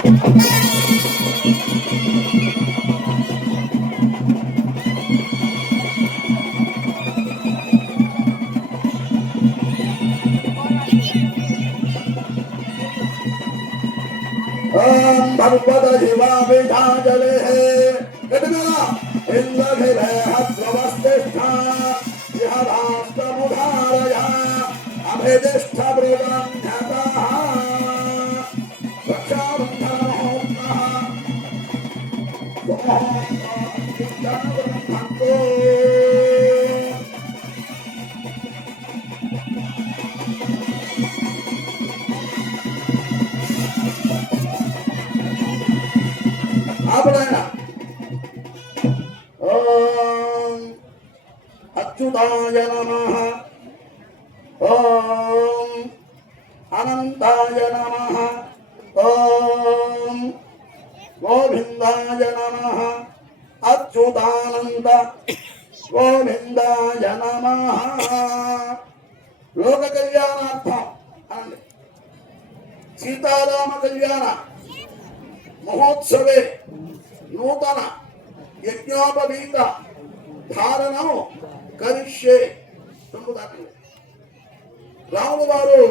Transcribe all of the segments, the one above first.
भगवत शिवा विधाजले इंद्रधिरे हस्वस्तिष्ठा यह राष्ट्रमुधारया अभिदिष्ठ ब्रुवन्ध्यतः रक्षाबन्धनमहोत्सवः भक्तो ओम अच्युताय नमः ओम अनंताय नमः ओम गोविंदाय नमः अच्युतानंद गोविंदाय नमः लोक कल्याणार्थम सीताराम कल्याण महोत्सवे नूतन यज्ञोपवीत धारणं करिष्ये రాముడు గారు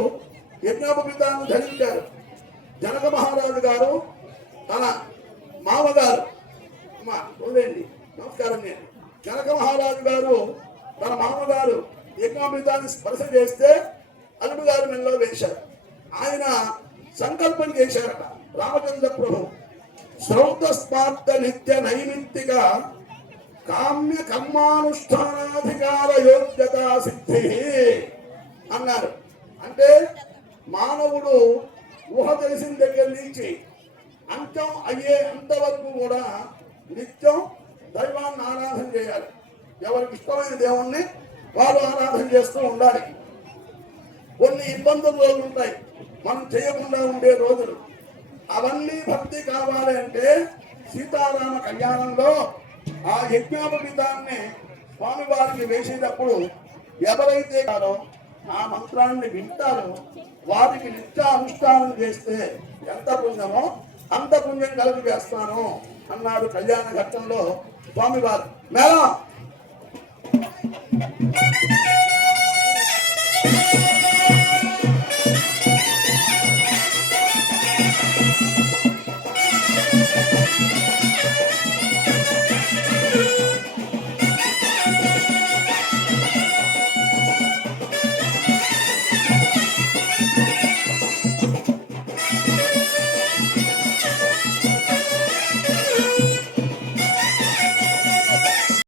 యజ్ఞోపవీతాన్ని ధరించారు. జనక మహారాజు గారు తన మామగారు చూడండి నమస్కారం నేను జనక మహారాజు గారు తన మామగారు యజ్ఞోపవీతాన్ని స్పర్శ చేస్తే అల్లుడు గారు మెల్లో వేశారు. ఆయన సంకల్పం చేశారట రామచంద్ర ప్రభు శ్రౌత స్మార్త నిత్య నైమిత్తిక కామ్య కర్మానుష్ఠానాధికార యోగ్యత సిద్ధి అన్నారు. అంటే మానవుడు ఊహ తెలిసిన దగ్గర నుంచి అంతం అయ్యే అంతవరకు కూడా నిత్యం దైవాన్ని ఆరాధన చేయాలి. ఎవరికి ఇష్టమైన దేవుణ్ణి వారు ఆరాధన చేస్తూ ఉండాలి. కొన్ని ఇబ్బందులు రోజులు ఉంటాయి, మనం చేయకుండా ఉండే రోజులు. అవన్నీ భక్తి కావాలి అంటే సీతారామ కళ్యాణంలో ఆ యజ్ఞోపవీతాన్ని స్వామివారికి వేసేటప్పుడు ఎవరైతే కాదో ఆ మంత్రాన్ని వింటారో వారికి నిత్య అనుష్ఠానం చేస్తే ఎంత పుణ్యమో అంత పుణ్యం కలిగి వేస్తాను అన్నాడు కళ్యాణ ఘట్టంలో స్వామివారు. మేళం